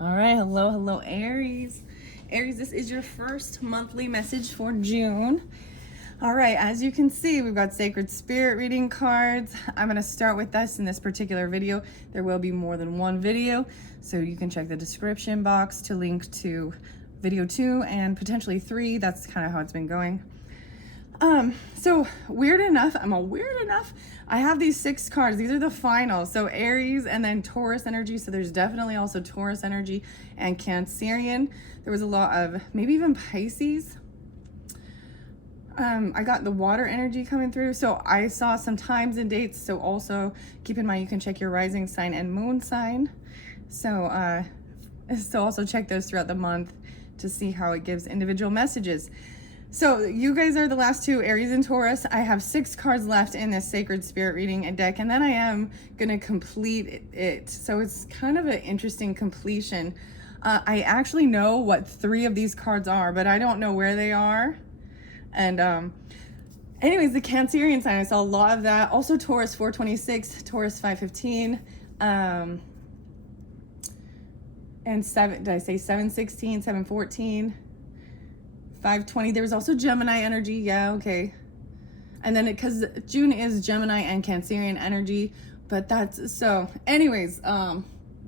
All right, hello, Aries. Aries, this is your first monthly message for June. All right, as you can see, we've got Sacred Spirit reading cards. I'm going to start with this in this particular video. There will be more than one video, so you can check the description box to link to video 2 and potentially 3. That's kind of how it's been going. So weird enough, I have these 6 cards. These are the final. So Aries and then Taurus energy. So there's definitely also Taurus energy and Cancerian. There was a lot of maybe even Pisces. I got the water energy coming through. So I saw some times and dates. So also keep in mind, you can check your rising sign and moon sign. So also check those throughout the month to see how it gives individual messages. So you guys are the last 2, Aries and Taurus. I have 6 cards left in this Sacred Spirit reading and deck, and then I am going to complete it. So it's kind of an interesting completion. I actually know what 3 of these cards are, but I don't know where they are. And anyways, the Cancerian sign, I saw a lot of that. Also Taurus 426, Taurus 515, and 716, 714. 520. There was also Gemini energy. Yeah, okay. And then because June is Gemini and Cancerian energy, but that's so. Anyways,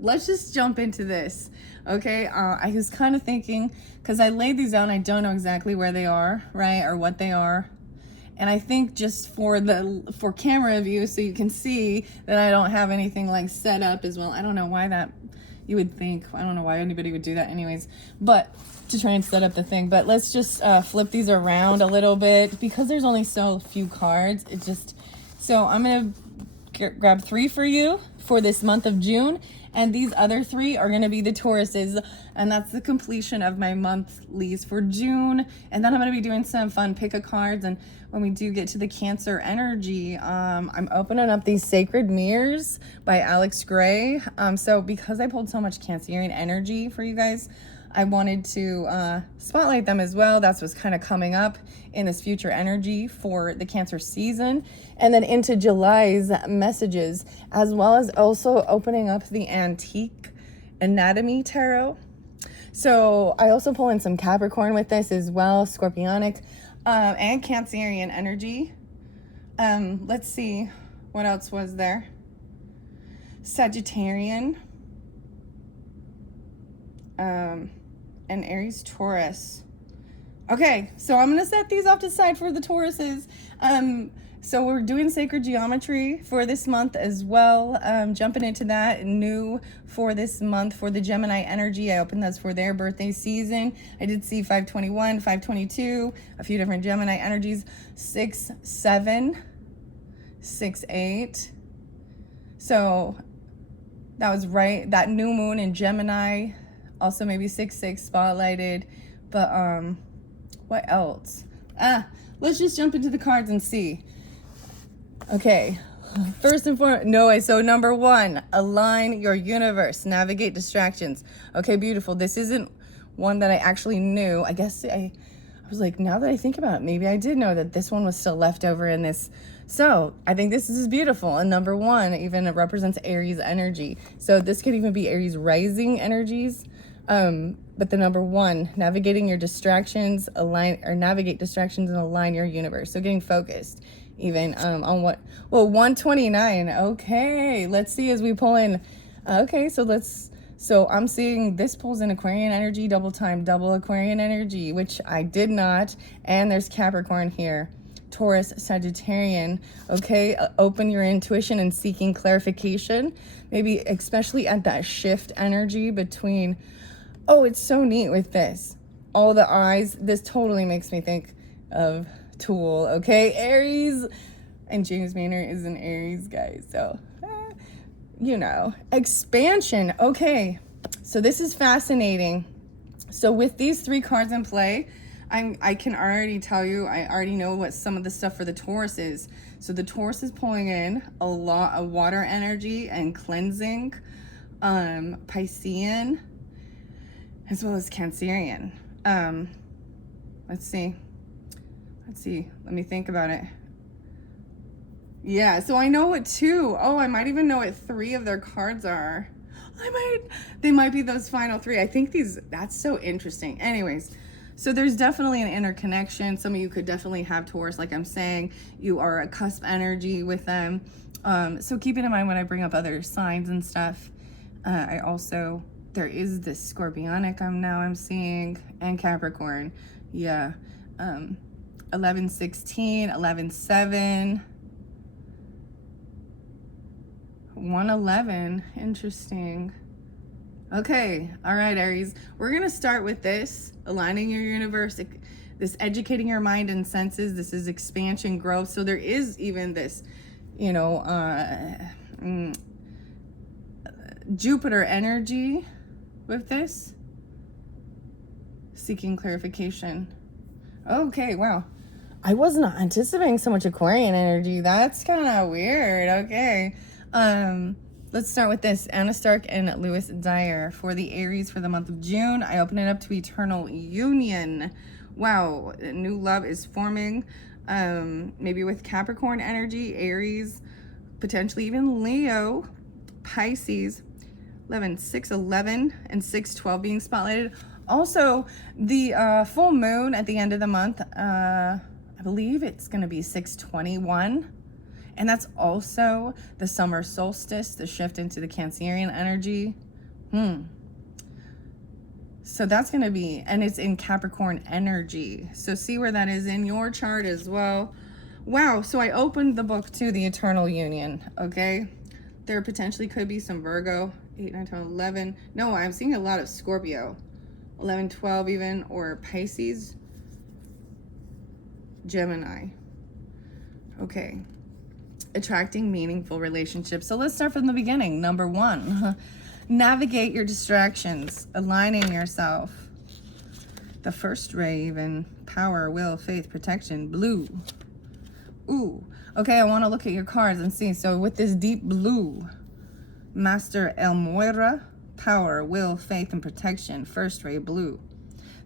let's just jump into this. Okay. I was kind of thinking because I laid these out and I don't know exactly where they are, right, or what they are. And I think just for camera view, so you can see that I don't have anything like set up as well. I don't know why that you would think. I don't know why anybody would do that anyways, but to try and set up the thing. But let's just flip these around a little bit because there's only so few cards. So I'm going to grab 3 for you for this month of June. And these other 3 are going to be the Tauruses. And that's the completion of my monthlies for June. And then I'm going to be doing some fun pick-a-cards. And when we do get to the Cancer energy, I'm opening up these Sacred Mirrors by Alex Gray. So because I pulled so much Cancerian energy for you guys, I wanted to spotlight them as well. That's what's kind of coming up in this future energy for the Cancer season. And then into July's messages, as well as also opening up the Antique Anatomy Tarot. So I also pull in some Capricorn with this as well, Scorpionic, and Cancerian energy. Let's see, what else was there? Sagittarian. And Aries Taurus. Okay, so I'm gonna set these off to the side for the Tauruses. So we're doing sacred geometry for this month as well. Jumping into that new for this month for the Gemini energy. I opened those for their birthday season. I did see 521, 522, a few different Gemini energies, 6, 7, 6, 8. So that was right. That new moon in Gemini. Also maybe 6-6 spotlighted, but what else? Let's just jump into the cards and see. Okay, first and foremost, so number 1, align your universe, navigate distractions. Okay, beautiful. This isn't one that I actually knew. I guess I was like, now that I think about it, maybe I did know that this one was still left over in this. So I think this is beautiful. And number 1 even represents Aries energy. So this could even be Aries rising energies. But the number 1, navigating your distractions, navigate distractions and align your universe. So getting focused even, on 129. Okay. Let's see as we pull in. Okay. So I'm seeing this pulls in Aquarian energy, double Aquarian energy, which I did not. And there's Capricorn here. Taurus, Sagittarian. Okay, open your intuition and seeking clarification. Maybe especially at that shift energy between. Oh, it's so neat with this. All the eyes. This totally makes me think of Tool. Okay, Aries. And James Maynard is an Aries guy. So, expansion. Okay, so this is fascinating. So with these 3 cards in play, I can already tell you, I already know what some of the stuff for the Taurus is. So the Taurus is pulling in a lot of water energy and cleansing, Piscean, as well as Cancerian. Let's see. Let me think about it. Yeah, so I know what 2. Oh, I might even know what 3 of their cards are. They might be those final three. I think that's so interesting. Anyways, so there's definitely an interconnection. Some of you could definitely have Taurus, like I'm saying. You are a cusp energy with them. So keep it in mind when I bring up other signs and stuff. There is this Scorpionic I'm seeing, and Capricorn. Yeah. 11-16, 11-7. 111. Interesting. Okay. All right, Aries. We're going to start with this. Aligning your universe. This educating your mind and senses. This is expansion, growth. So there is even this, Jupiter energy with this. Seeking clarification. Okay, wow. I was not anticipating so much Aquarian energy. That's kind of weird. Okay. Let's start with this. Anna Stark and Lewis Dyer for the Aries for the month of June. I open it up to eternal union. Wow, new love is forming. Maybe with Capricorn energy, Aries, potentially even Leo, Pisces. 6-11 and 6-12 being spotlighted. Also, the full moon at the end of the month, I believe it's going to be 6/21. And that's also the summer solstice, the shift into the Cancerian energy. So that's going to be, and it's in Capricorn energy. So see where that is in your chart as well. Wow. So I opened the book to the eternal union. Okay. There potentially could be some Virgo, 8, 9, 10, 11. No, I'm seeing a lot of Scorpio, 11, 12 even, or Pisces, Gemini. Okay. Attracting meaningful relationships. So let's start from the beginning. Number 1, navigate your distractions, aligning yourself. The first ray, even power, will, faith, protection, blue. Ooh, okay, I want to look at your cards and see. So with this deep blue, Master El Moira, power, will, faith, and protection, first ray, blue.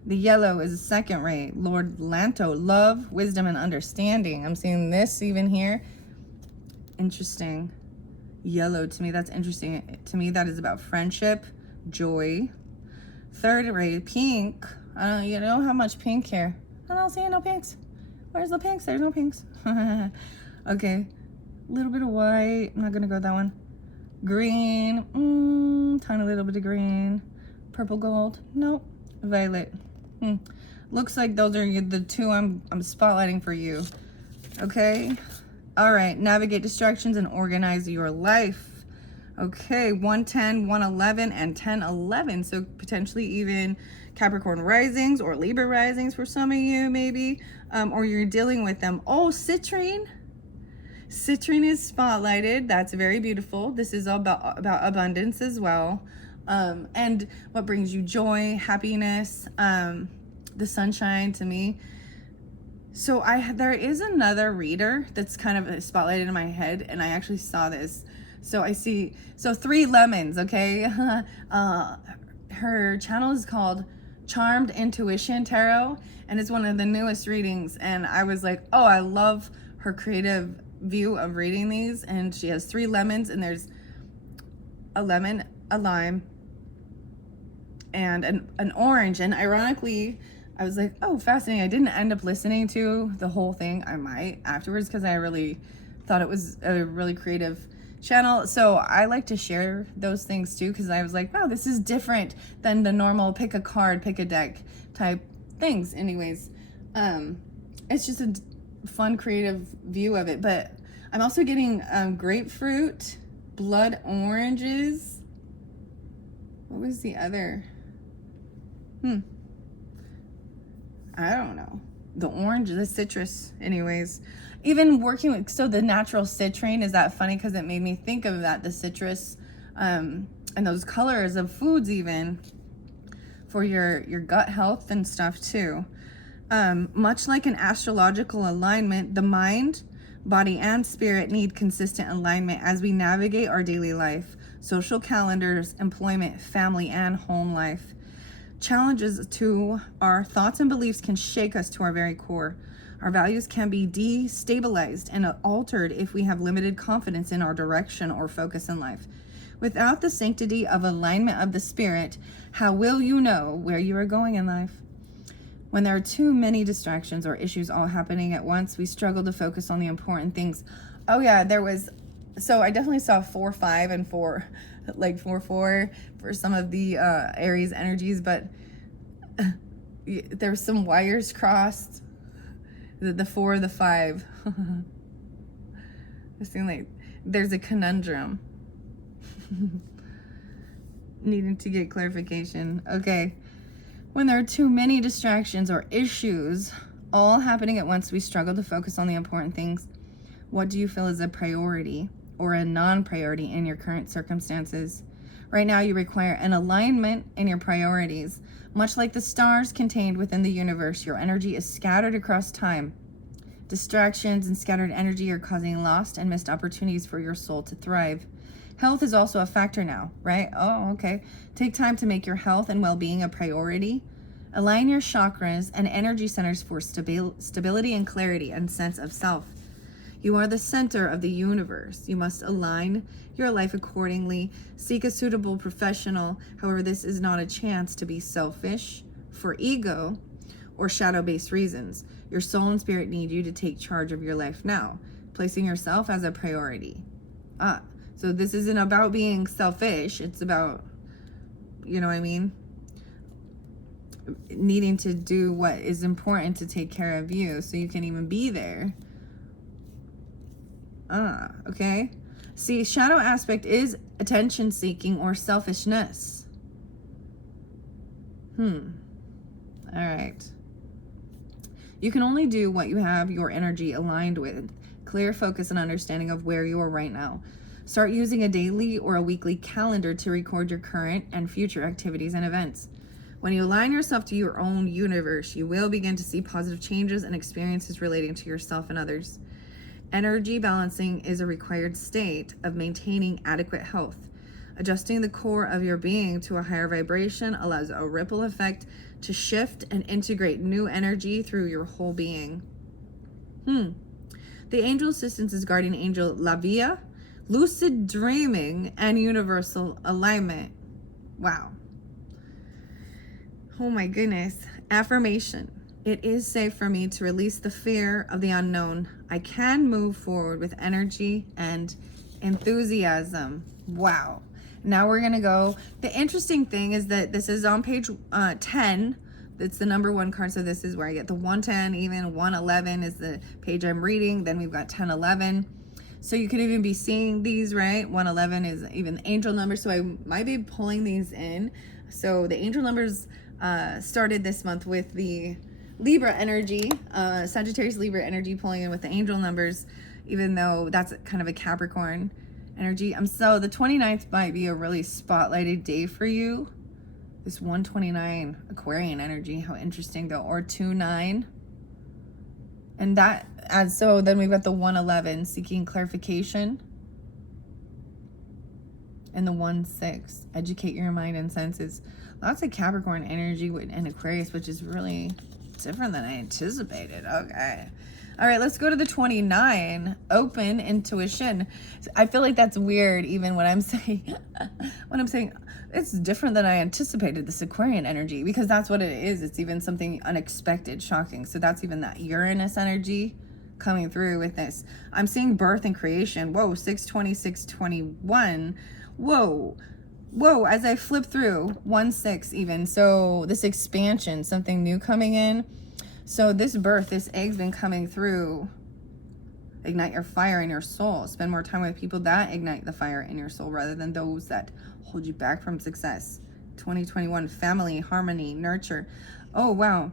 The yellow is the second ray, Lord Lanto, love, wisdom, and understanding. I'm seeing this even here. Interesting. Yellow, to me, that's interesting. To me, that is about friendship, joy. Third ray, pink. You don't have much pink here. I don't see no pinks. Where's the pinks? There's no pinks. Okay. A little bit of white. I'm not going to go with that one. Green. Tiny little bit of green. Purple gold. Nope. Violet. Looks like those are the two I'm spotlighting for you. Okay. All right, navigate distractions and organize your life. Okay, 110, 111, and 1011. So potentially even Capricorn risings or Libra risings for some of you, maybe, or you're dealing with them. Oh, citrine. Citrine is spotlighted. That's very beautiful. This is all about abundance as well. And what brings you joy, happiness, the sunshine to me. So there is another reader that's kind of spotlighted in my head, and I actually saw this. So I see, 3 lemons, okay? Her channel is called Charmed Intuition Tarot, and it's one of the newest readings. And I was like, oh, I love her creative view of reading these. And she has 3 lemons, and there's a lemon, a lime, and an orange. And ironically, I was like, oh, fascinating. I didn't end up listening to the whole thing. I might afterwards because I really thought it was a really creative channel. So I like to share those things too, because I was like, wow, this is different than the normal pick a card, pick a deck type things. Anyways, it's just a fun, creative view of it. But I'm also getting grapefruit, blood oranges. What was the other? I don't know. The orange, the citrus. Anyways, even working with, so the natural citrine, is that funny? Because it made me think of that, the citrus, and those colors of foods even for your gut health and stuff too. Much like an astrological alignment, the mind, body, and spirit need consistent alignment as we navigate our daily life, social calendars, employment, family, and home life. Challenges to our thoughts and beliefs can shake us to our very core. Our values can be destabilized and altered if we have limited confidence in our direction or focus in life. Without the sanctity of alignment of the spirit, how will you know where you are going in life? When there are too many distractions or issues all happening at once, we struggle to focus on the important things. Oh yeah, so I definitely saw 4-5 and 4-4 for some of the Aries energies, but there were some wires crossed. The 4, the 5. It seems like there's a conundrum. Needing to get clarification. Okay. When there are too many distractions or issues all happening at once, we struggle to focus on the important things. What do you feel is a priority or a non-priority in your current circumstances? Right now, you require an alignment in your priorities. Much like the stars contained within the universe, your energy is scattered across time. Distractions and scattered energy are causing lost and missed opportunities for your soul to thrive. Health is also a factor now, right? Oh, okay. Take time to make your health and well-being a priority. Align your chakras and energy centers for stability and clarity and sense of self. You are the center of the universe. You must align your life accordingly. Seek a suitable professional. However, this is not a chance to be selfish, for ego, or shadow-based reasons. Your soul and spirit need you to take charge of your life now, placing yourself as a priority. So this isn't about being selfish. It's about, you know what I mean? Needing to do what is important to take care of you so you can even be there. Okay. See, shadow aspect is attention seeking or selfishness. All right. You can only do what you have your energy aligned with. Clear focus and understanding of where you are right now. Start using a daily or a weekly calendar to record your current and future activities and events. When you align yourself to your own universe, you will begin to see positive changes and experiences relating to yourself and others. Energy balancing is a required state of maintaining adequate health. Adjusting the core of your being to a higher vibration allows a ripple effect to shift and integrate new energy through your whole being. The angel assistance is guardian angel Lavia, lucid dreaming, and universal alignment. Wow. Oh my goodness. Affirmation. It is safe for me to release the fear of the unknown. I can move forward with energy and enthusiasm. Wow. Now we're going to go. The interesting thing is that this is on page 10. It's the number 1 card. So this is where I get the 110, even 111 is the page I'm reading. Then we've got 1011. So you could even be seeing these, right? 111 is even the angel number. So I might be pulling these in. So the angel numbers started this month with the Libra energy, Sagittarius Libra energy pulling in with the angel numbers, even though that's kind of a Capricorn energy. So the 29th might be a really spotlighted day for you. This 129 Aquarian energy, how interesting though, or 29. And that adds, so then we've got the 111 seeking clarification. And the 1-6, educate your mind and senses. Lots of Capricorn energy and Aquarius, which is really different than I anticipated. Okay. All right, let's go to the 29, open intuition. I feel like that's weird even when I'm saying, it's different than I anticipated, this Aquarian energy, because that's what it is. It's even something unexpected, shocking. So that's even that Uranus energy coming through with this. I'm seeing birth and creation. Whoa, 620, 621. Whoa, as I flip through 1-6 even. So this expansion, something new coming in. So this birth, this egg's been coming through. Ignite your fire in your soul. Spend more time with people that ignite the fire in your soul rather than those that hold you back from success. 2021, family, harmony, nurture. Oh, wow.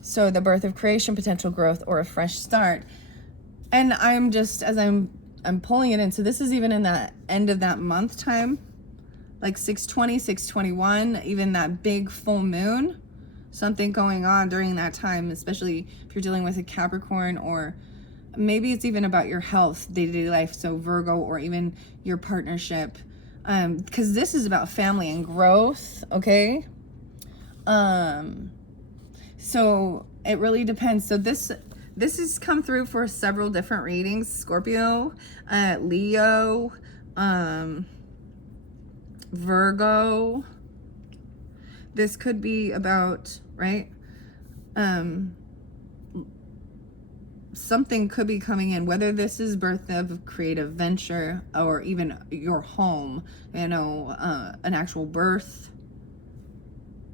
So the birth of creation, potential growth, or a fresh start. And I'm just, as I'm pulling it in. So this is even in that end of that month time, like 620, 621, even that big full moon. Something going on during that time, especially if you're dealing with a Capricorn, or maybe it's even about your health, day-to-day life, so Virgo, or even your partnership, because this is about family and growth, okay? So it really depends. So this has come through for several different readings. Scorpio, Leo, Virgo. This could be about, right? Something could be coming in, whether this is birth of creative venture or even your home, you know, an actual birth.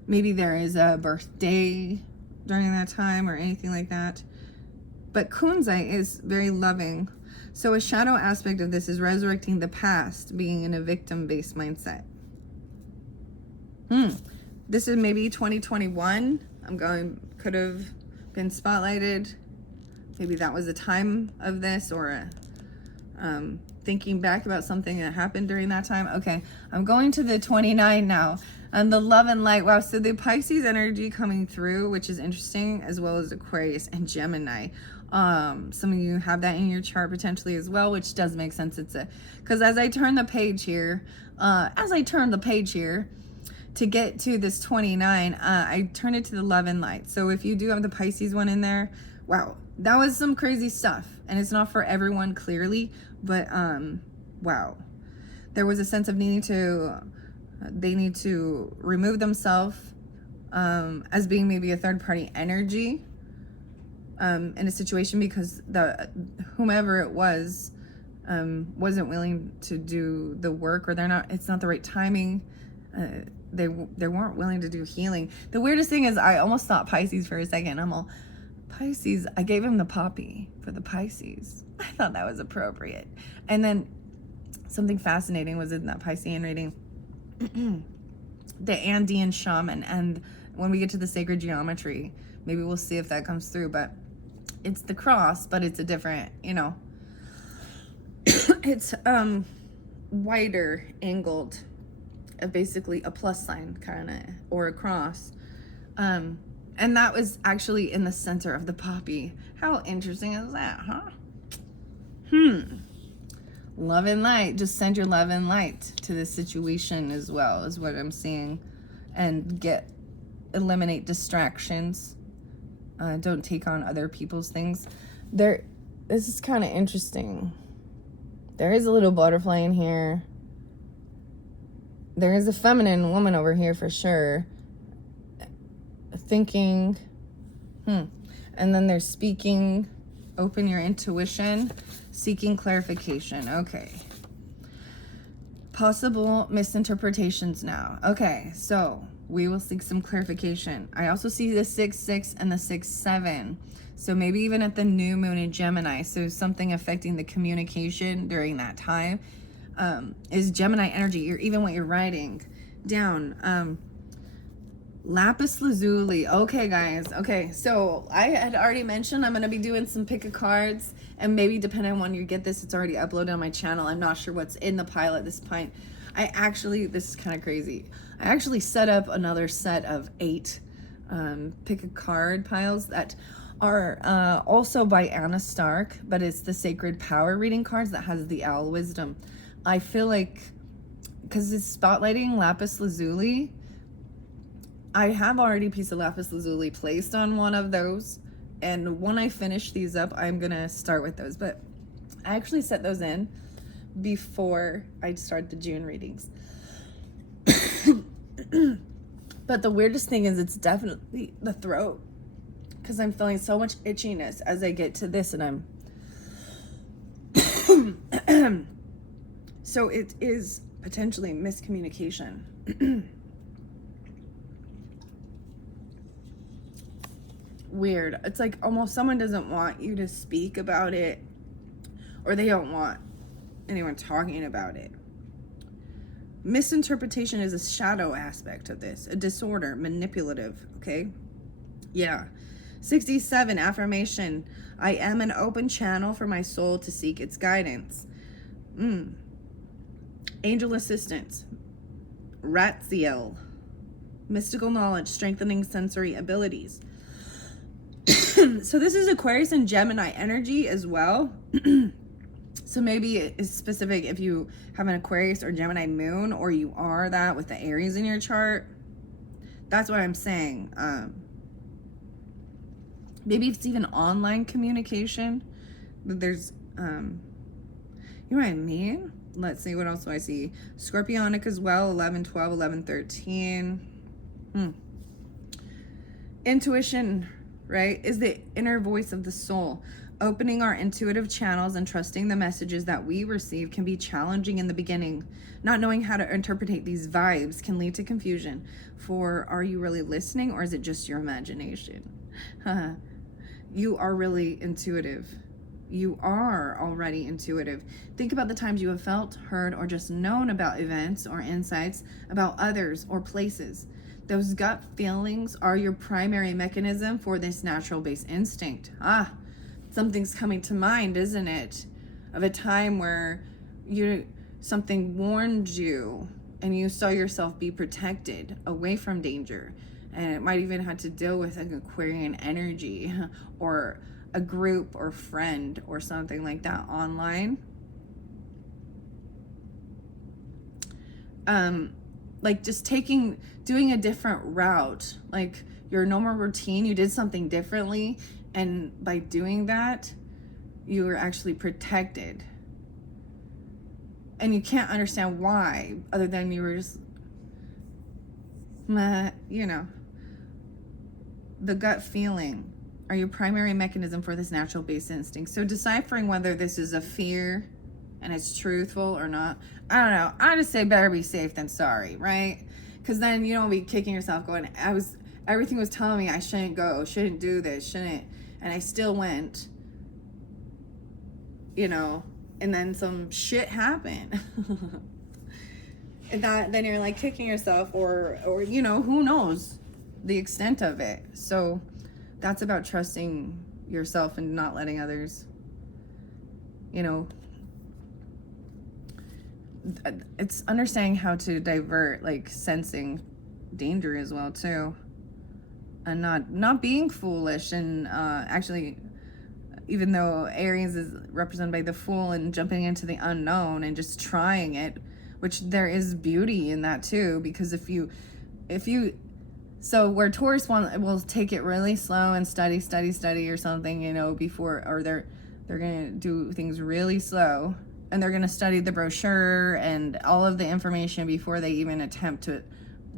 Maybe there is a birthday during that time or anything like that. But Kunzai is very loving. So a shadow aspect of this is resurrecting the past, being in a victim-based mindset. This is maybe 2021. Could have been spotlighted. Maybe that was a time of this, or thinking back about something that happened during that time. Okay, I'm going to the 29 now. And the love and light. Wow, so the Pisces energy coming through, which is interesting, as well as Aquarius and Gemini. Some of you have that in your chart potentially as well, which does make sense. Because as I turn the page here, to get to this 29, I turn it to the love and light. So if you do have the Pisces one in there, wow, that was some crazy stuff. And it's not for everyone clearly, but wow. There was a sense of they need to remove themselves as being maybe a third party energy in a situation, because whomever it was wasn't willing to do the work, or it's not the right timing. They weren't willing to do healing. The weirdest thing is I almost thought Pisces for a second. I'm all, Pisces, I gave him the poppy for the Pisces. I thought that was appropriate. And then something fascinating was in that Piscean reading, the Andean shaman. And when we get to the sacred geometry, maybe we'll see if that comes through. But it's the cross, but it's a different, it's wider angled, basically a plus sign kind of, or a cross. And that was actually in the center of the poppy. How interesting is that, huh? Love and light. Just send your love and light to this situation as well, is what I'm seeing. And eliminate distractions. Don't take on other people's things. This is kind of interesting. There is a little butterfly in here. There is a feminine woman over here for sure. Thinking. And then there's speaking. Open your intuition. Seeking clarification. Okay. Possible misinterpretations now. Okay, so we will seek some clarification. I also see the 6-6 and the 6-7. So maybe even at the new moon in Gemini. So something affecting the communication during that time is Gemini energy, or even what you're writing down. Lapis lazuli. Okay, guys. Okay, so I had already mentioned I'm going to be doing some pick of cards, and maybe depending on when you get this, it's already uploaded on my channel. I'm not sure what's in the pile at this point. This is kind of crazy. I actually set up another set of 8 pick a card piles that are also by Anna Stark, but it's the Sacred Power reading cards that has the Owl Wisdom. I feel like, because it's spotlighting lapis lazuli, I have already a piece of lapis lazuli placed on one of those, and when I finish these up, I'm gonna start with those. But I actually set those in before I start the June readings. But the weirdest thing is it's definitely the throat, because I'm feeling so much itchiness as I get to this, and I'm so it is potentially miscommunication. Weird. It's like almost someone doesn't want you to speak about it, or they don't want anyone talking about it. Misinterpretation is a shadow aspect of this, a disorder, manipulative, okay? Yeah. 67, affirmation. I am an open channel for my soul to seek its guidance. Angel assistance. Ratziel. Mystical knowledge, strengthening sensory abilities. So this is Aquarius and Gemini energy as well. So maybe it's specific if you have an Aquarius or Gemini moon, or you are that with the Aries in your chart. That's what I'm saying. Maybe it's even online communication. There's, you know what I mean? Let's see, what else do I see? Scorpionic as well, 11, 12, 11, 13. Intuition, right, is the inner voice of the soul. Opening our intuitive channels and trusting the messages that we receive can be challenging in the beginning. Not knowing how to interpret these vibes can lead to confusion. For are you really listening, or is it just your imagination? You are really intuitive. You are already intuitive. Think about the times you have felt, heard, or just known about events or insights about others or places. Those gut feelings are your primary mechanism for this natural base instinct. Something's coming to mind, isn't it? Of a time where something warned you and you saw yourself be protected away from danger. And it might even have to deal with an Aquarian energy or a group or friend or something like that online. Like just doing a different route, like your normal routine, you did something differently, and by doing that, you were actually protected. And you can't understand why, other than you were just, you know. The gut feeling are your primary mechanism for this natural base instinct. So deciphering whether this is a fear and it's truthful or not, I don't know. I just say better be safe than sorry, right? Because then you don't be kicking yourself going, everything was telling me I shouldn't go, shouldn't do this, shouldn't, and I still went, you know, and then some shit happened. And then you're like kicking yourself, or you know, who knows the extent of it. So that's about trusting yourself and not letting others, you know, it's understanding how to divert, like sensing danger as well too, and not being foolish. And actually, even though Aries is represented by the Fool, and jumping into the unknown and just trying it, which there is beauty in that too, because if you so where Taurus will take it really slow and study or something, you know, before, or they're gonna do things really slow, and they're gonna study the brochure and all of the information before they even attempt to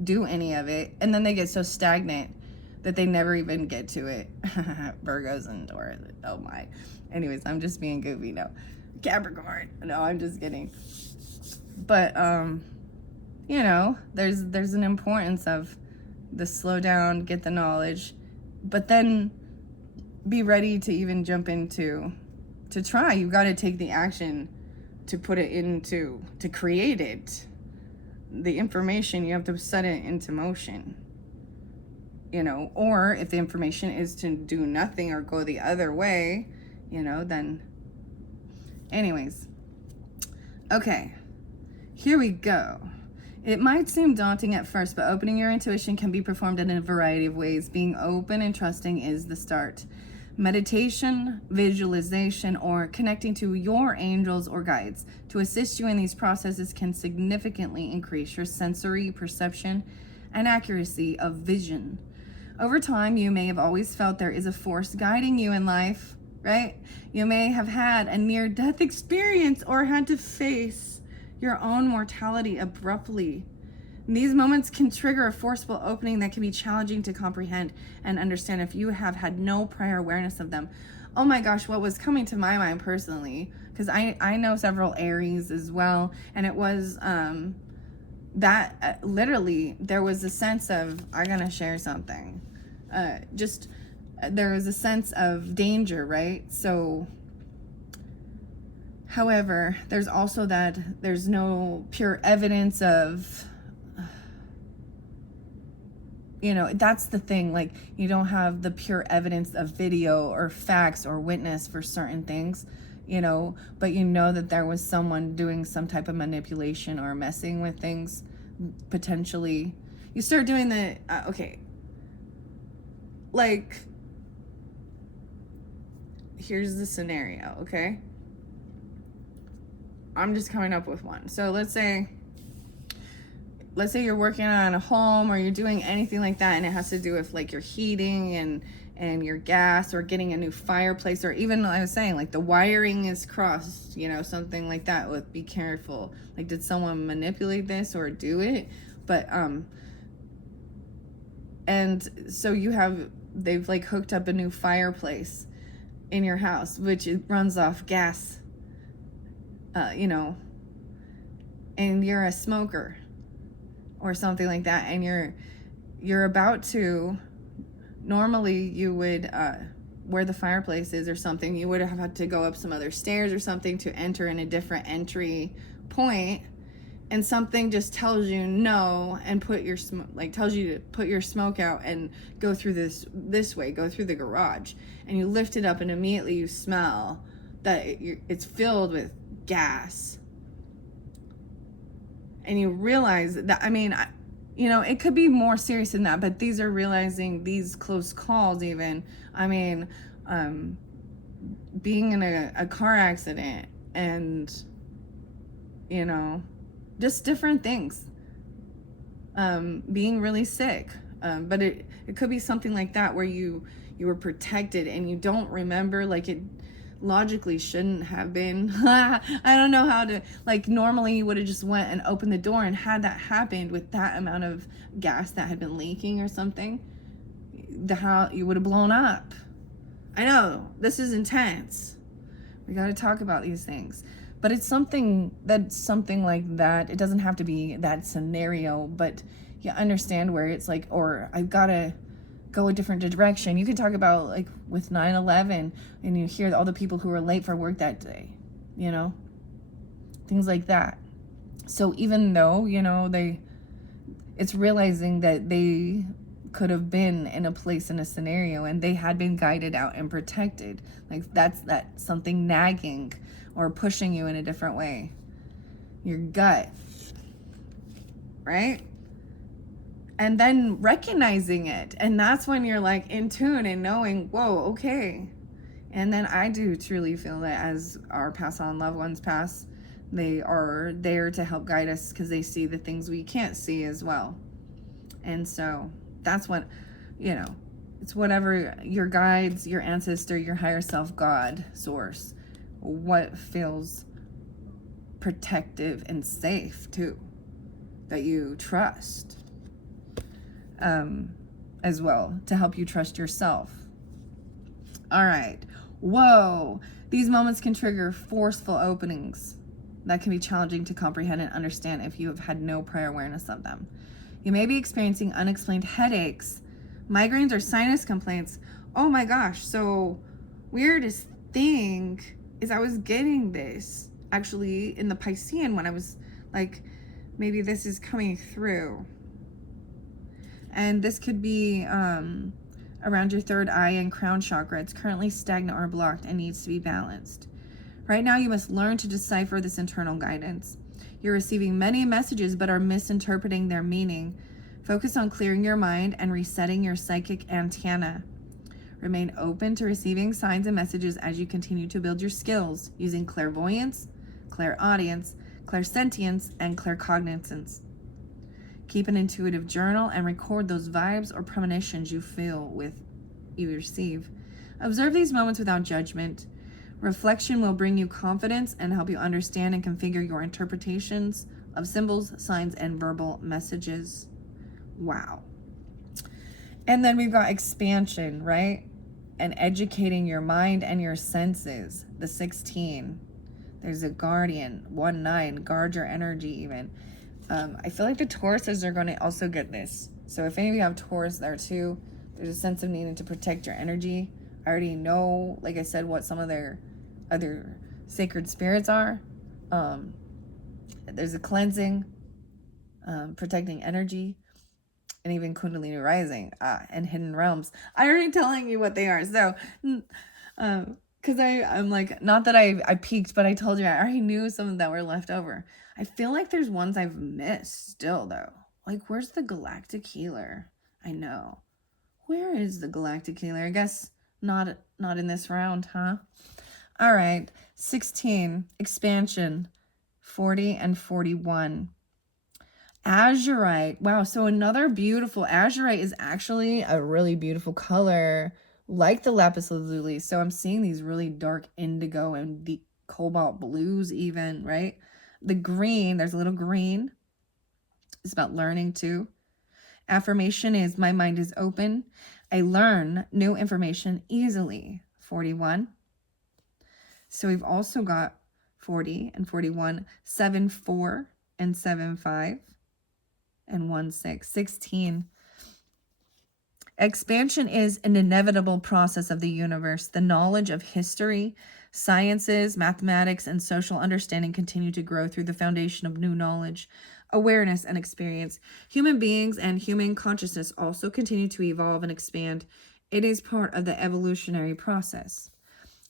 do any of it, and then they get so stagnant that they never even get to it. Virgos and Taurus, oh my. Anyways, I'm just being goofy. No, Capricorn. No, I'm just kidding. But you know, there's an importance of the slow down, get the knowledge, but then be ready to even jump into to try. You got to take the action to put it into, to create it. The information, you have to set it into motion, you know. Or if the information is to do nothing or go the other way, you know, then anyways. Okay, here we go. It might seem daunting at first, but opening your intuition can be performed in a variety of ways. Being open and trusting is the start. Meditation, visualization, or connecting to your angels or guides to assist you in these processes can significantly increase your sensory perception and accuracy of vision. Over time, you may have always felt there is a force guiding you in life, right? You may have had a near-death experience or had to face your own mortality abruptly. And these moments can trigger a forceful opening that can be challenging to comprehend and understand if you have had no prior awareness of them. Oh my gosh, what was coming to my mind personally, because I know several Aries as well, and it was that literally there was a sense of, I'm gonna share something, there was a sense of danger, right? So however, there's also that there's no pure evidence of, you know, that's the thing, like you don't have the pure evidence of video or facts or witness for certain things, you know, but you know that there was someone doing some type of manipulation or messing with things, potentially. You start doing the, okay, like, here's the scenario, okay? I'm just coming up with one. So let's say you're working on a home, or you're doing anything like that, and it has to do with like your heating and your gas, or getting a new fireplace, or even I was saying like the wiring is crossed, you know, something like that. With be careful. Like, did someone manipulate this or do it? But and so they've like hooked up a new fireplace in your house, which it runs off gas, you know, and you're a smoker or something like that, and you're about to, normally you would, where the fireplace is or something, you would have had to go up some other stairs or something to enter in a different entry point, and something just tells you no and tells you to put your smoke out and go through this way, go through the garage, and you lift it up and immediately you smell that it's filled with gas, and you realize that, I mean, you know, it could be more serious than that, but these are realizing these close calls even. I mean, being in a car accident, and, you know, just different things. Being really sick. But it could be something like that where you were protected and you don't remember, like it logically shouldn't have been. I don't know how to, like, normally you would have just went and opened the door, and had that happened with that amount of gas that had been leaking or something, how you would have blown up. I know this is intense. We got to talk about these things, but it's something like that. It doesn't have to be that scenario, but you understand where it's like, or I've got to go a different direction. You can talk about like with 9/11, and you hear all the people who were late for work that day, you know, things like that. So even though, you know, it's realizing that they could have been in a place, in a scenario, and they had been guided out and protected. Like that's something nagging or pushing you in a different way. Your gut, right? And then recognizing it. And that's when you're like in tune and knowing, whoa, okay. And then I do truly feel that as our pass on loved ones pass, they are there to help guide us, because they see the things we can't see as well. And so that's what, you know, it's whatever your guides, your ancestor, your higher self, God, source, what feels protective and safe too, that you trust, as well, to help you trust yourself. All right. Whoa. These moments can trigger forceful openings that can be challenging to comprehend and understand if you have had no prior awareness of them. You may be experiencing unexplained headaches, migraines, or sinus complaints. Oh my gosh. So weirdest thing is I was getting this actually in the Piscean when I was like, maybe this is coming through. And this could be around your third eye and crown chakra. It's currently stagnant or blocked and needs to be balanced. Right now, you must learn to decipher this internal guidance. You're receiving many messages but are misinterpreting their meaning. Focus on clearing your mind and resetting your psychic antenna. Remain open to receiving signs and messages as you continue to build your skills using clairvoyance, clairaudience, clairsentience, and claircognizance. Keep an intuitive journal and record those vibes or premonitions you receive. Observe these moments without judgment. Reflection will bring you confidence and help you understand and configure your interpretations of symbols, signs, and verbal messages. Wow. And then we've got expansion, right? And educating your mind and your senses. The 16. There's a guardian. 1-9. Guard your energy even. I feel like the Tauruses are going to also get this. So if any of you have Taurus there too, there's a sense of needing to protect your energy. I already know, like I said, what some of their other sacred spirits are. There's a cleansing, protecting energy, and even Kundalini rising, and hidden realms. I already telling you what they are. So, because I'm like, not that I peeked, but I told you I already knew some that were left over. I feel like there's ones I've missed still, though. Like, where's the galactic healer? I know. Where is the galactic healer? I guess not in this round, huh? All right. 16. Expansion. 40 and 41. Azurite. Wow. So another beautiful. Azurite is actually a really beautiful color like the lapis lazuli. So I'm seeing these really dark indigo and deep cobalt blues even, right? The green, there's a little green. It's about learning too. Affirmation is my mind is open. I learn new information easily. 41. So we've also got 40 and 41, 7, 4 and 7, 5 and 1, 6, 16. Expansion is an inevitable process of the universe. The knowledge of history, sciences, mathematics, and social understanding continue to grow through the foundation of new knowledge, awareness, and experience. Human beings and human consciousness also continue to evolve and expand. It is part of the evolutionary process.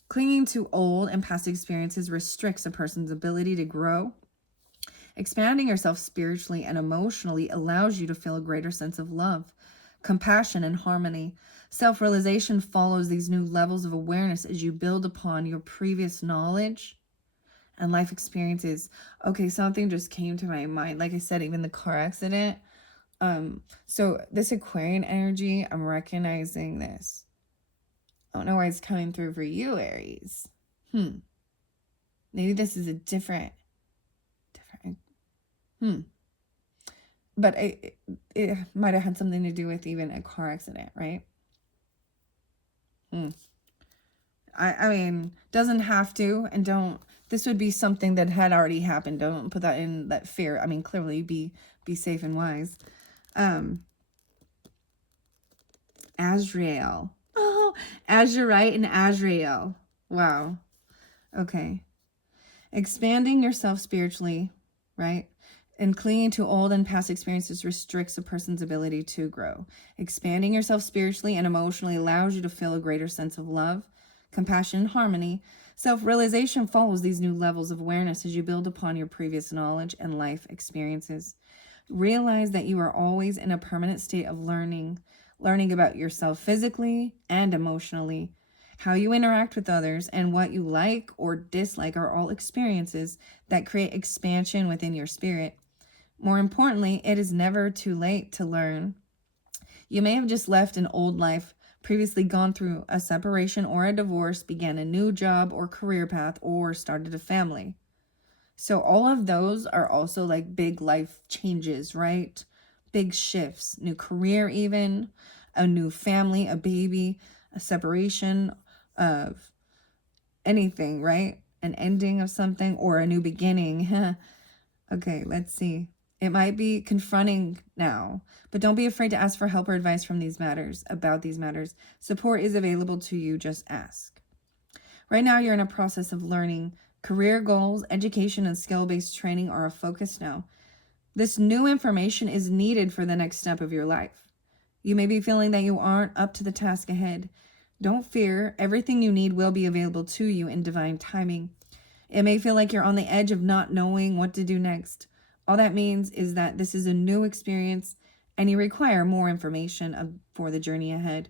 Clinging to old and past experiences restricts a person's ability to grow. Expanding yourself spiritually and emotionally allows you to feel a greater sense of love, compassion, and harmony. Self-realization follows these new levels of awareness as you build upon your previous knowledge and life experiences. Okay, something just came to my mind. Like I said, even the car accident. So this Aquarian energy, I'm recognizing this. I don't know why it's coming through for you, Aries. Maybe this is a different. But it might have had something to do with even a car accident, right? I mean, doesn't have to, and don't. This would be something that had already happened. Don't put that in that fear. I mean, clearly be safe and wise. Azrael. Oh, Azurite and Azrael. Wow. Okay. Expanding yourself spiritually, right? And clinging to old and past experiences restricts a person's ability to grow. Expanding yourself spiritually and emotionally allows you to feel a greater sense of love, compassion, and harmony. Self-realization follows these new levels of awareness as you build upon your previous knowledge and life experiences. Realize that you are always in a permanent state of learning about yourself physically and emotionally. How you interact with others and what you like or dislike are all experiences that create expansion within your spirit. More importantly, it is never too late to learn. You may have just left an old life, previously gone through a separation or a divorce, began a new job or career path, or started a family. So all of those are also like big life changes, right? Big shifts, new career even, a new family, a baby, a separation of anything, right? An ending of something or a new beginning. Okay, let's see. It might be confronting now, but don't be afraid to ask for help or advice from about these matters. Support is available to you, just ask. Right now, you're in a process of learning. Career goals, education, and skill-based training are a focus now. This new information is needed for the next step of your life. You may be feeling that you aren't up to the task ahead. Don't fear. Everything you need will be available to you in divine timing. It may feel like you're on the edge of not knowing what to do next. All that means is that this is a new experience and you require more information for the journey ahead.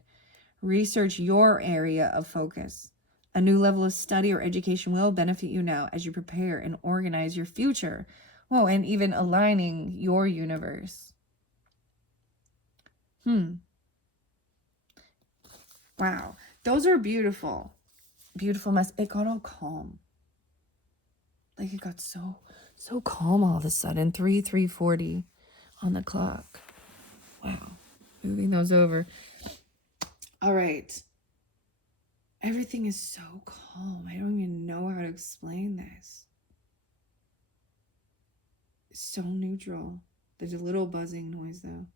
Research your area of focus. A new level of study or education will benefit you now as you prepare and organize your future. Whoa, and even aligning your universe. Wow. Those are beautiful. Beautiful mess. It got all calm. Like it got so calm all of a sudden. 3:40 on the clock. Wow. Moving those over. All right. Everything is so calm. I don't even know how to explain this. It's so neutral. There's a little buzzing noise though.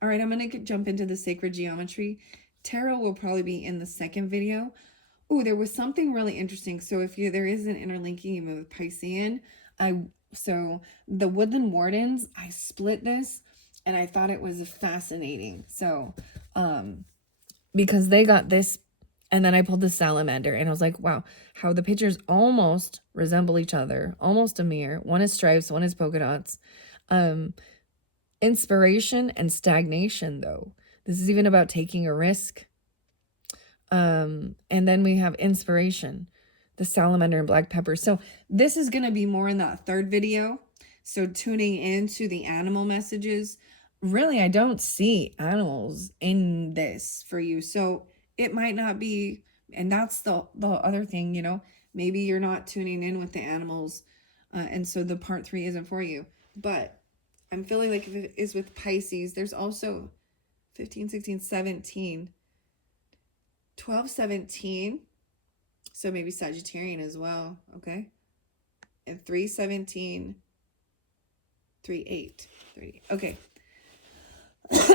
All right, I'm going to jump into the sacred geometry. Tarot will probably be in the second video. Oh, there was something really interesting. So if there is an interlinking even with Piscean, so the Woodland Wardens, I split this and I thought it was fascinating. So, because they got this and then I pulled the salamander and I was like, wow, how the pictures almost resemble each other, almost a mirror. One is stripes, one is polka dots. Inspiration and stagnation, though. This is even about taking a risk. And then we have inspiration, the salamander and black pepper. So this is going to be more in that third video. So tuning into the animal messages. Really, I don't see animals in this for you. So it might not be, and that's the other thing, you know, maybe you're not tuning in with the animals, and so the part 3 isn't for you. But I'm feeling like if it is with Pisces, there's also 15, 16, 17, 12, 17. So maybe Sagittarian as well, okay? And 3, 17, 3, 8, 3. Okay.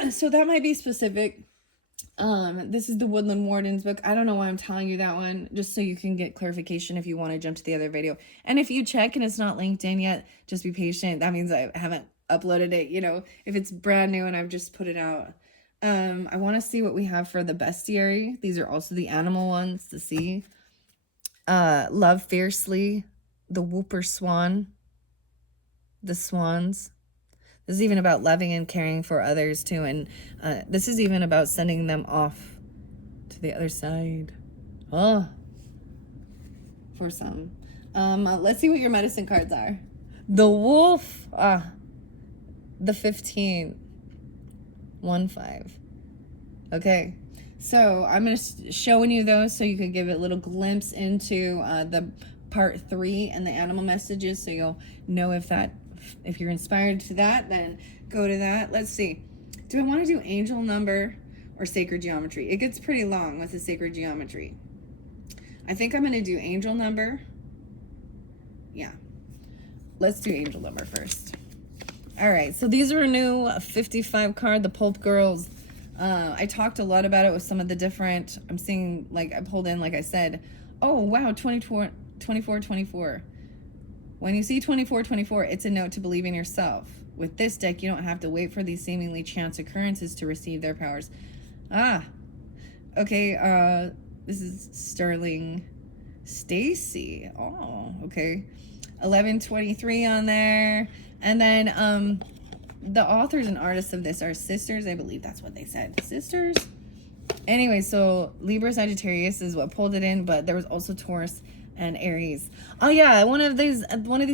So that might be specific. This is the Woodland Wardens book. I don't know why I'm telling you that one, just so you can get clarification if you want to jump to the other video. And if you check and it's not linked in yet, just be patient. That means I haven't uploaded it, you know, if it's brand new and I've just put it out. I want to see what we have for the bestiary. These are also the animal ones to see. Love Fiercely, the Whooper Swan, the Swans. This is even about loving and caring for others too, and this is even about sending them off to the other side. Oh, for some. Let's see what your medicine cards are. The Wolf. The 15. 1-5. Okay. So I'm going to showing you those so you could give a little glimpse into the part 3 and the animal messages, so you'll know if you're inspired to that, then go to that. Let's see. Do I want to do angel number or sacred geometry? It gets pretty long with the sacred geometry. I think I'm going to do angel number. Yeah. Let's do angel number first. All right. So these are a new 55 card, the Pulp Girls. I talked a lot about it with some of the different, I'm seeing, like, I pulled in, like I said, oh, wow, 24, 24, 24. When you see 24, 24, it's a note to believe in yourself. With this deck, you don't have to wait for these seemingly chance occurrences to receive their powers. Okay, this is Sterling Stacy. Oh, okay. 1123 on there. And then the authors and artists of this are sisters. I believe that's what they said. Sisters? Anyway, so Libra Sagittarius is what pulled it in, but there was also Taurus and Aries. Oh yeah, one of these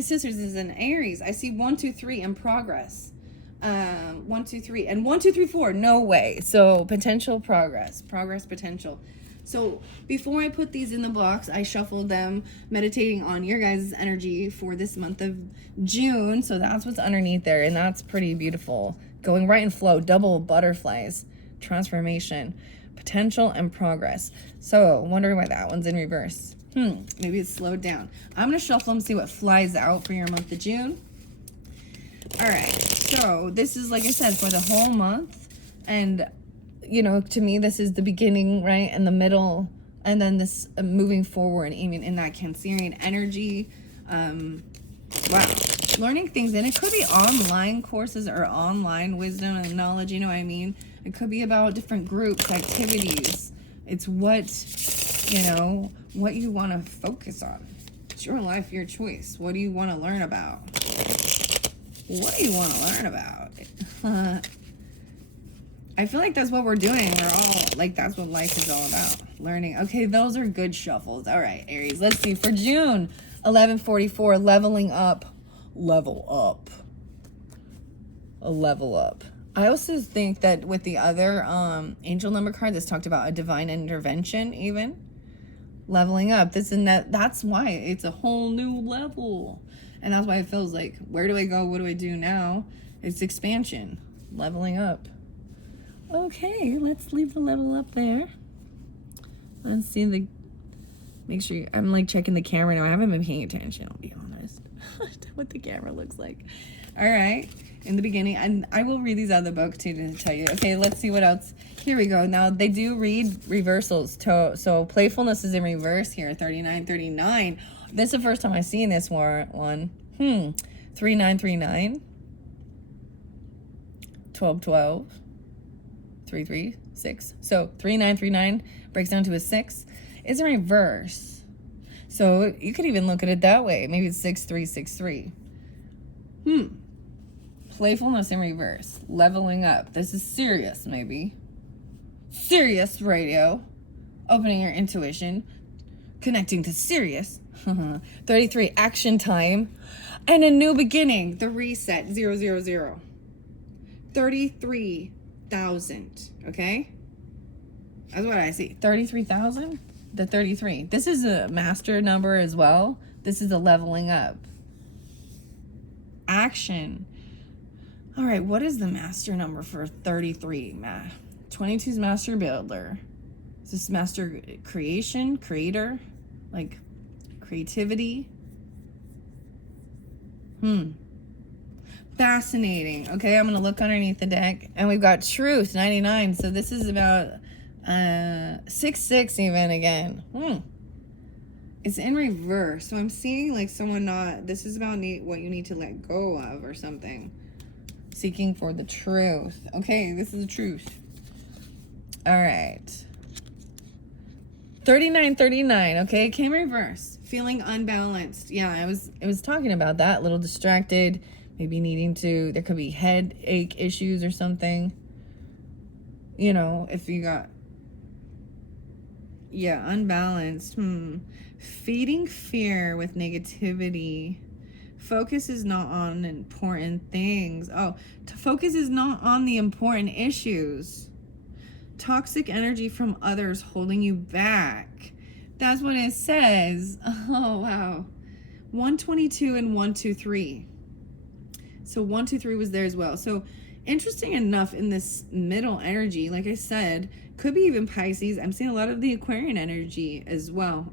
sisters is an Aries. I see 1, 2, 3 in progress. 1, 2, 3 and 1, 2, 3, 4. No way. So potential progress potential. So before I put these in the box, I shuffled them, meditating on your guys' energy for this month of June. So that's what's underneath there, and that's pretty beautiful. Going right in flow, double butterflies, transformation, potential, and progress. So wondering why that one's in reverse. Maybe it's slowed down. I'm going to shuffle them, see what flies out for your month of June. All right, so this is, like I said, for the whole month, and you know, to me, this is the beginning, right, and the middle, and then this moving forward, even in that Cancerian energy. Wow, learning things, and it could be online courses or online wisdom and knowledge, you know what I mean? It could be about different groups, activities. It's what, you know, what you want to focus on. It's your life, your choice. What do you want to learn about? What do you want to learn about? I feel like that's what we're doing. We're all, like, that's what life is all about. Learning. Okay, those are good shuffles. All right, Aries. Let's see. For June, 1144, leveling up. Level up. A level up. I also think that with the other angel number card, this talked about a divine intervention, even. Leveling up. This and that. That's why it's a whole new level. And that's why it feels like, where do I go? What do I do now? It's expansion. Leveling up. Okay, let's leave the level up there. Let's see make sure I'm like checking the camera now. I haven't been paying attention, I'll be honest. What the camera looks like. All right, in the beginning, and I will read these out of the book too to tell you. Okay, let's see what else. Here we go. Now they do read reversals. So playfulness is in reverse here. 3939. This is the first time I've seen this one. 3939. 1212. 336. So 3939 breaks down to a 6. It's in reverse. So you could even look at it that way. Maybe it's 6363. Playfulness in reverse. Leveling up. This is serious, maybe. Serious radio. Opening your intuition. Connecting to Sirius. 33. Action time. And a new beginning. The reset. 000. 33,000. Okay? That's what I see. 33,000? The 33. This is a master number as well. This is a leveling up. Action. All right, what is the master number for 33? 22 is master builder. Is this master creation, creator? Like creativity? Fascinating. Okay, I'm going to look underneath the deck. And we've got truth, 99. So this is about 6 even again. It's in reverse. So I'm seeing like someone not, this is about what you need to let go of or something. Seeking for the truth. Okay, this is the truth. All right. 39, okay, came reverse. Feeling unbalanced. Yeah, it was talking about that. A little distracted. Maybe needing to, there could be headache issues or something. You know, if you got, yeah, unbalanced. Feeding fear with negativity. Focus is not on important things. Focus is not on the important issues. Toxic energy from others holding you back. That's what it says. Oh, wow. 122 and 123. So 123 was there as well. So interesting enough, in this middle energy, like I said, could be even Pisces. I'm seeing a lot of the Aquarian energy as well.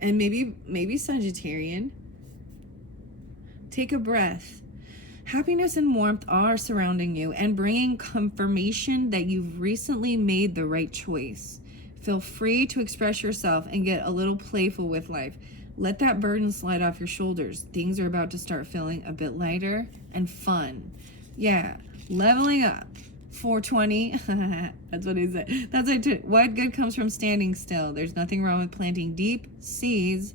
And maybe Sagittarian. Take a breath. Happiness and warmth are surrounding you and bringing confirmation that you've recently made the right choice. Feel free to express yourself and get a little playful with life. Let that burden slide off your shoulders. Things are about to start feeling a bit lighter and fun. Yeah, leveling up. 420. That's what it said. That's it. What good comes from standing still? There's nothing wrong with planting deep seeds.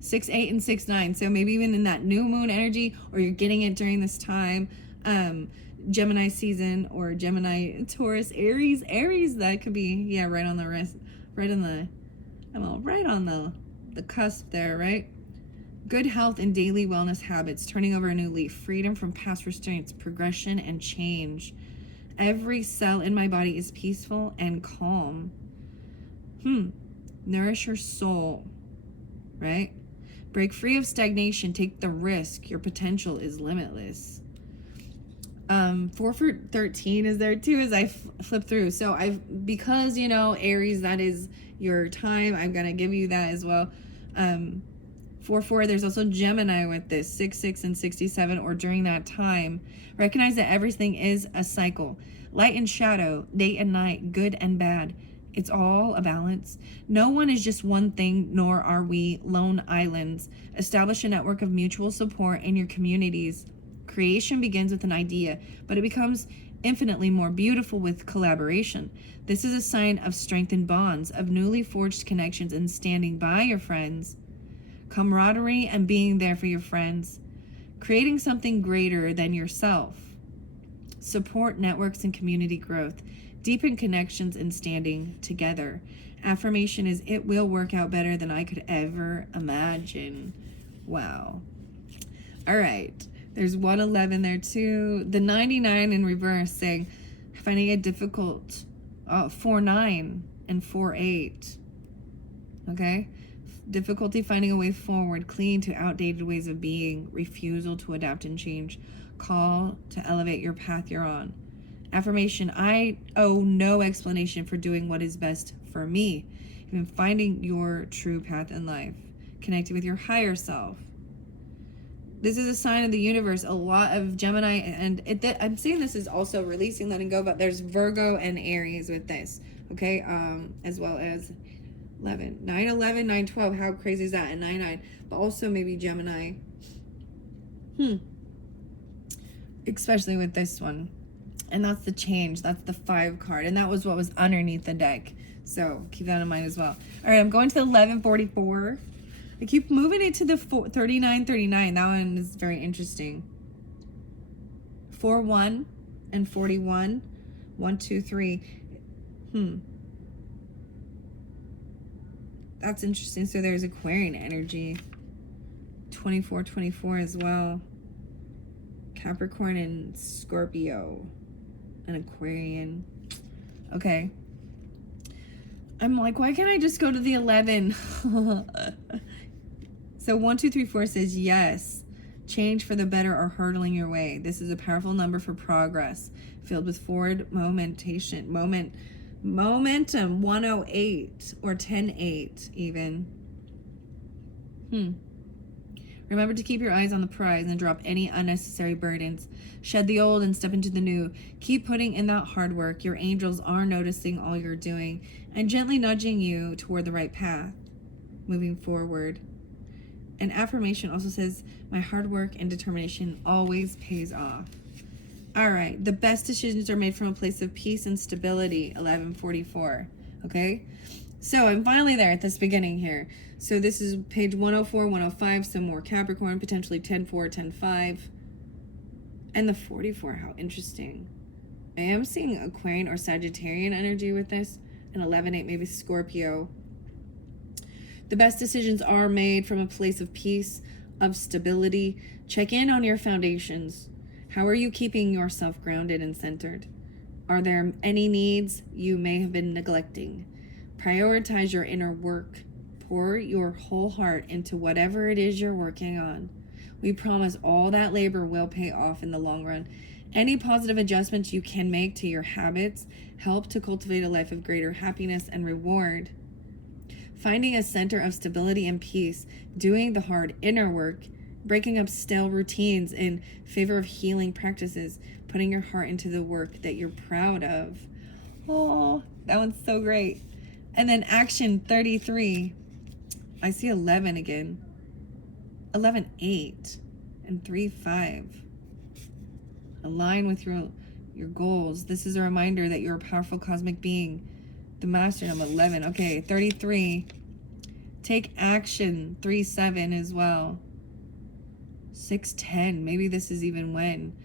6-8 and 6-9. So maybe even in that new moon energy, or you're getting it during this time. Gemini season, or Gemini, Taurus, Aries. That could be, yeah, right on the wrist, right on the cusp there, right? Good health and daily wellness habits, turning over a new leaf, freedom from past restraints, progression and change. Every cell in my body is peaceful and calm. Nourish your soul, right? Break free of stagnation. Take the risk. Your potential is limitless. 4 for 13 is there too as I flip through. So because, you know, Aries, that is your time, I'm going to give you that as well. 4, there's also Gemini with this, 6, and 67, or during that time. Recognize that everything is a cycle. Light and shadow, day and night, good and bad. It's all a balance. No one is just one thing, nor are we lone islands. Establish a network of mutual support in your communities. Creation begins with an idea, but it becomes infinitely more beautiful with collaboration. This is a sign of strengthened bonds, of newly forged connections, and standing by your friends. Camaraderie and being there for your friends. Creating something greater than yourself. Support networks and community growth. Deepen connections and standing together. Affirmation is, it will work out better than I could ever imagine. Wow. All right. There's 111 there too. The 99 in reverse saying, finding it difficult. 4-9 and 4-8. Okay. Difficulty finding a way forward, clinging to outdated ways of being, refusal to adapt and change. Call to elevate your path you're on. Affirmation, I owe no explanation for doing what is best for me. Even finding your true path in life. Connecting with your higher self. This is a sign of the universe. A lot of Gemini, and I'm seeing this is also releasing, letting go, but there's Virgo and Aries with this. Okay, as well as 11, 9-11, 9-12. How crazy is that? And 9-9, but also maybe Gemini. Especially with this one. And that's the change. That's the 5 card. And that was what was underneath the deck. So keep that in mind as well. All right, I'm going to 1144. I keep moving it to the 3939. That one is very interesting. 4-1 and 41. 1, 2, 3. That's interesting. So there's Aquarian energy. 24 as well. Capricorn and Scorpio. And Aquarian. Okay. I'm like, why can't I just go to the 11? So 1, 2, 3, 4 says yes. Change for the better or hurtling your way. This is a powerful number for progress, filled with forward momentum. 108 or 10-8 even. Remember to keep your eyes on the prize and drop any unnecessary burdens. Shed the old and step into the new. Keep putting in that hard work. Your angels are noticing all you're doing and gently nudging you toward the right path, moving forward. An affirmation also says, my hard work and determination always pays off. All right, the best decisions are made from a place of peace and stability, 1144, okay? So I'm finally there at this beginning here. So this is page 104, 105, some more Capricorn, potentially 10-4, 10-5. And the 44, how interesting. I am seeing Aquarian or Sagittarian energy with this, and 11-8, maybe Scorpio. The best decisions are made from a place of peace, of stability. Check in on your foundations. How are you keeping yourself grounded and centered? Are there any needs you may have been neglecting? Prioritize your inner work. Pour your whole heart into whatever it is you're working on. We promise all that labor will pay off in the long run. Any positive adjustments you can make to your habits help to cultivate a life of greater happiness and reward. Finding a center of stability and peace, doing the hard inner work, breaking up stale routines in favor of healing practices, putting your heart into the work that you're proud of. Oh, that one's so great. And then action 33. I see 11 again. 11-8 and 3-5. Align with your goals. This is a reminder that you're a powerful cosmic being. The master number 11. Okay, 33. Take action. 3-7 as well. 6-10. Maybe this is even when.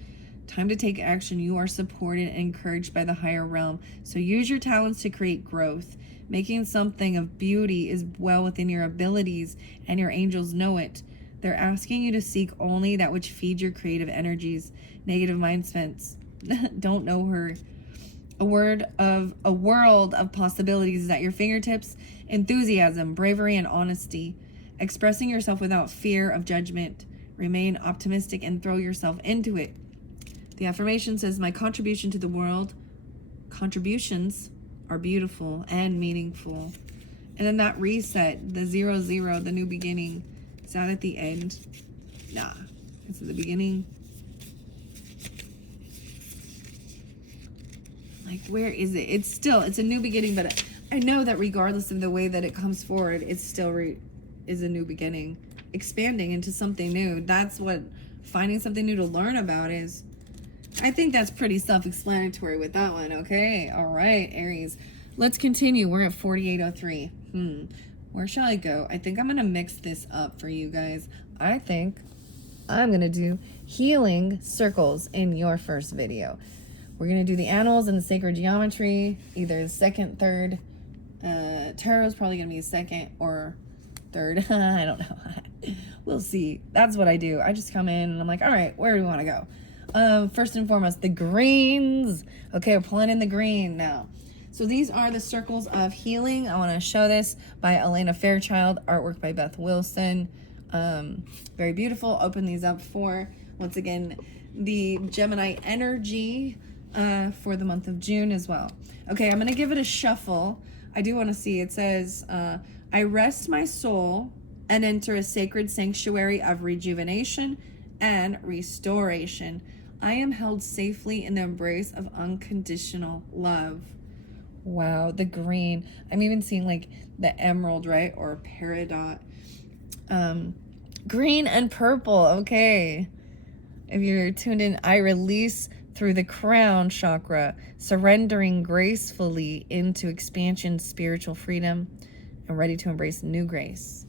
Time to take action. You are supported and encouraged by the higher realm. So use your talents to create growth. Making something of beauty is well within your abilities, and your angels know it. They're asking you to seek only that which feeds your creative energies. Negative mindsets don't know her. A world of possibilities is at your fingertips. Enthusiasm, bravery, and honesty. Expressing yourself without fear of judgment. Remain optimistic and throw yourself into it. The affirmation says, my contribution to the world, contributions are beautiful and meaningful. And then that reset, the 0-0, the new beginning. Is that at the end? Nah, it's at the beginning. Like, where is it? It's a new beginning, but I know that regardless of the way that it comes forward, it's still is a new beginning. Expanding into something new. That's what finding something new to learn about is. I think that's pretty self-explanatory with that one, okay? All right, Aries. Let's continue. We're at 4803. Where shall I go? I think I'm going to mix this up for you guys. I think I'm going to do healing circles in your first video. We're going to do the animals and the sacred geometry, either second, third. Tarot's probably going to be second or third. I don't know. We'll see. That's what I do. I just come in and I'm like, all right, where do we want to go? First and foremost, the greens. Okay, we're pulling in the green now. So these are the circles of healing. I want to show this by Elena Fairchild, artwork by Beth Wilson. Very beautiful. Open these up for, once again, the Gemini energy for the month of June as well. Okay, I'm going to give it a shuffle. I do want to see. It says, I rest my soul and enter a sacred sanctuary of rejuvenation and restoration. I am held safely in the embrace of unconditional love. Wow, the green. I'm even seeing like the emerald, right? Or peridot. Green and purple. Okay. If you're tuned in, I release through the crown chakra, surrendering gracefully into expansion, spiritual freedom, and ready to embrace new grace.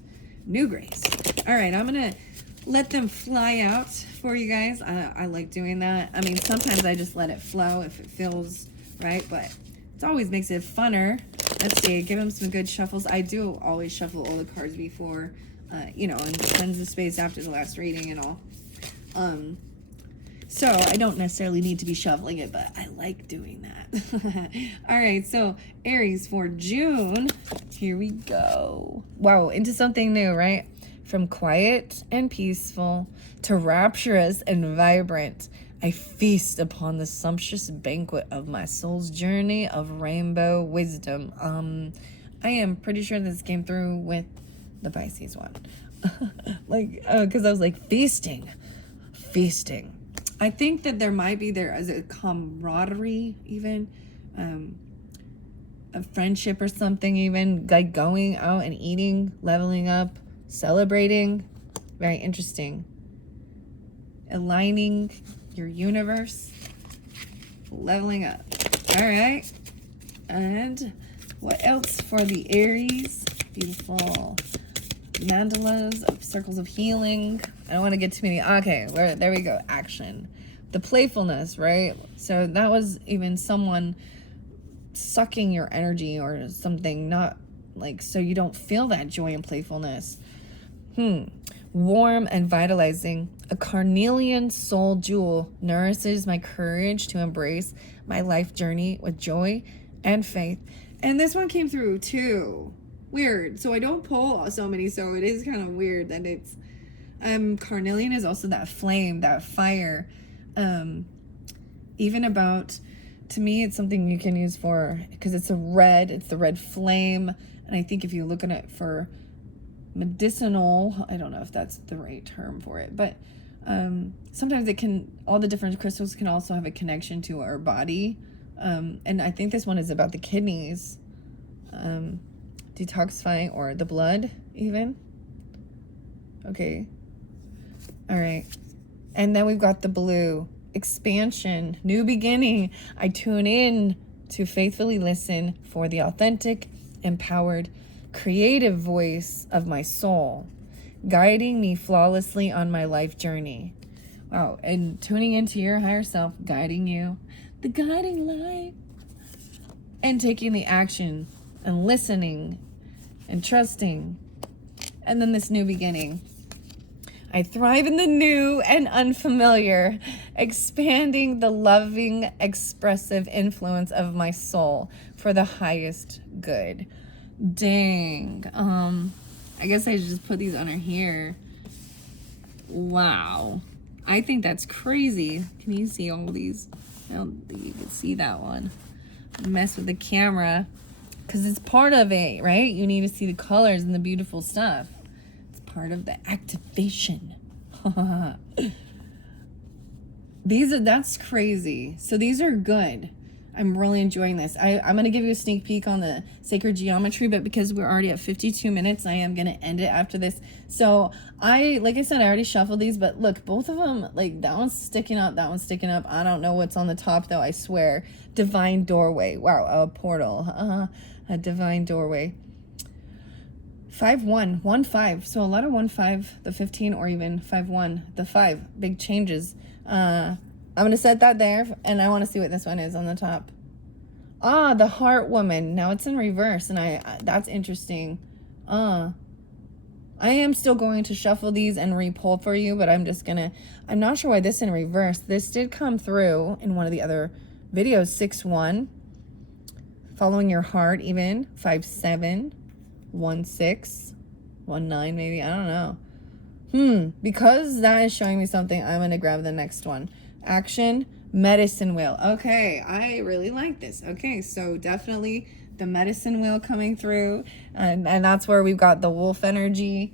New grace. All right, I'm going to let them fly out for you guys. I like doing that. I mean, sometimes I just let it flow if it feels right, but it always makes it funner. Let's see, give them some good shuffles. I do always shuffle all the cards before, and cleanse the space after the last reading and all. So I don't necessarily need to be shuffling it, but I like doing that. All right, so Aries for June. Here we go. Wow, into something new, right? From quiet and peaceful to rapturous and vibrant, I feast upon the sumptuous banquet of my soul's journey of rainbow wisdom. I am pretty sure this came through with the Pisces one. Because I was like, feasting. I think that there might be there as a camaraderie, even a friendship or something, even like going out and eating, leveling up, celebrating. Very interesting. Aligning your universe, leveling up. All right. And what else for the Aries? Beautiful mandalas of circles of healing. I don't want to get too many. Okay, there we go. Action. The playfulness, right? So that was even someone sucking your energy or something, not like, so you don't feel that joy and playfulness. Warm and vitalizing. A carnelian soul jewel nourishes my courage to embrace my life journey with joy and faith. And this one came through too. Weird. So I don't pull so many, so it is kind of weird that it's carnelian is also that flame, that fire. Even about, to me, it's something you can use for, because it's the red flame. And I think if you look at it for medicinal, I don't know if that's the right term for it, but sometimes it can, all the different crystals can also have a connection to our body. And I think this one is about the kidneys, detoxifying, or the blood even. Okay. All right. And then we've got the blue, expansion, new beginning. I tune in to faithfully listen for the authentic, empowered, creative voice of my soul, guiding me flawlessly on my life journey. Wow. And tuning into your higher self, guiding you, the guiding light, and taking the action and listening and trusting. And then this new beginning. I thrive in the new and unfamiliar, expanding the loving, expressive influence of my soul for the highest good. Dang. I guess I should just put these under here. Wow. I think that's crazy. Can you see all these? I don't think you can see that one. Mess with the camera, because it's part of it, right? You need to see the colors and the beautiful stuff. It's part of the activation. That's crazy. So these are good. I'm really enjoying this. I'm going to give you a sneak peek on the sacred geometry, but because we're already at 52 minutes, I am going to end it after this. So like I said, I already shuffled these, but look, both of them, like that one's sticking up, that one's sticking up. I don't know what's on the top though, I swear. Divine doorway. Wow, a portal. A divine doorway. 5-1, 1-5. So a lot of 1-5, the 15, or even 5-1, the 5. Big changes. I'm going to set that there, and I want to see what this one is on the top. The Heart Woman. Now it's in reverse, and that's interesting. I am still going to shuffle these and re-pull for you, but I'm not sure why this in reverse. This did come through in one of the other videos, 6-1. Following your heart even, 5-7, 1-6, 1-9 maybe, I don't know. Because that is showing me something, I'm going to grab the next one. Action, medicine wheel. Okay, I really like this. Okay, so definitely the medicine wheel coming through, and that's where we've got the wolf energy.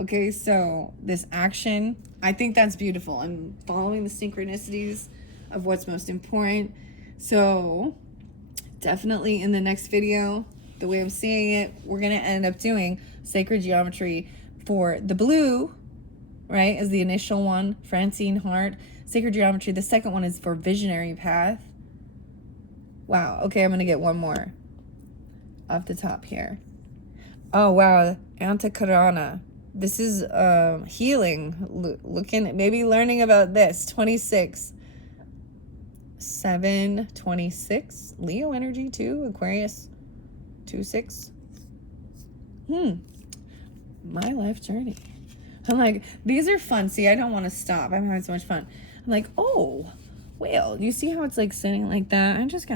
Okay, so this action, I think that's beautiful. I'm following the synchronicities of what's most important. So definitely in the next video, the way I'm seeing it, we're going to end up doing sacred geometry for the blue, right, is the initial one, Francine Heart. Sacred geometry, the second one is for visionary path. Wow, okay, I'm going to get one more off the top here. Oh, wow, Antakarana. This is healing, looking, maybe learning about this. 26, 7, 26. Leo energy too, Aquarius, 2-6. My life journey. I'm like, these are fun. See, I don't want to stop. I'm having so much fun. I'm like, oh, whale. You see how it's like sitting like that? I just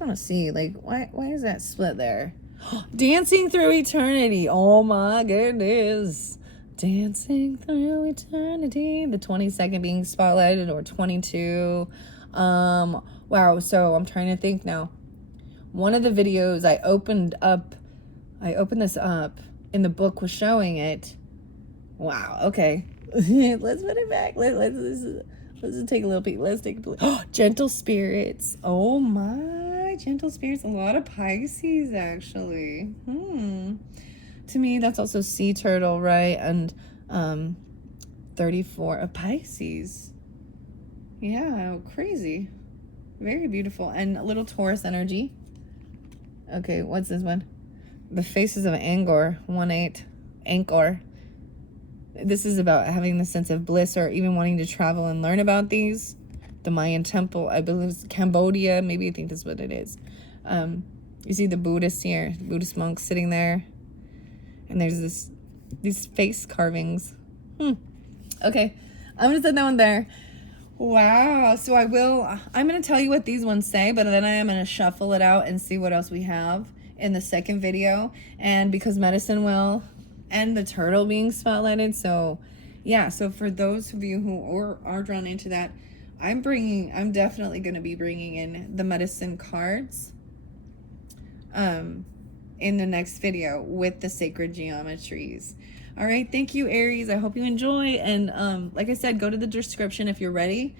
want to see, like, why is that split there? Dancing through eternity. Oh my goodness. Dancing through eternity. The 22nd being spotlighted, or 22. Wow. So I'm trying to think now. One of the videos I opened this up, and the book was showing it. Wow. Okay. Let's put it back. Let's take a little peek. Let's take a peek. Oh, gentle spirits. Oh my, gentle spirits. A lot of Pisces, actually. To me, that's also sea turtle, right? And 34 of Pisces. Yeah, crazy. Very beautiful. And a little Taurus energy. Okay, what's this one? The Faces of Angkor. 1-8. Angkor. This is about having the sense of bliss, or even wanting to travel and learn about these. The Mayan temple, I believe it's Cambodia. Maybe I think that's what it is. You see the Buddhists here, Buddhist monks sitting there. And there's these face carvings. Okay, I'm going to set that one there. Wow. So I'm going to tell you what these ones say, but then I am going to shuffle it out and see what else we have in the second video. And because medicine wheel and the turtle being spotlighted. So yeah, so for those of you who are drawn into that, I'm definitely going to be bringing in the medicine cards in the next video with the sacred geometries. All right, thank you, Aries. I hope you enjoy. And like I said, go to the description if you're ready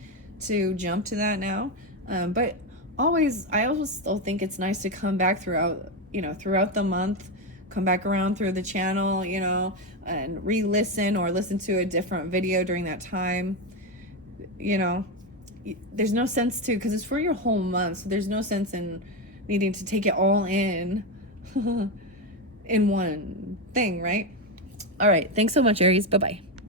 to jump to that now. But I always still think it's nice to come back throughout the month, come back around through the channel, and re-listen or listen to a different video during that time. There's no sense to, because it's for your whole month, so there's no sense in needing to take it all in in one thing, right? All right. Thanks so much, Aries. Bye-bye.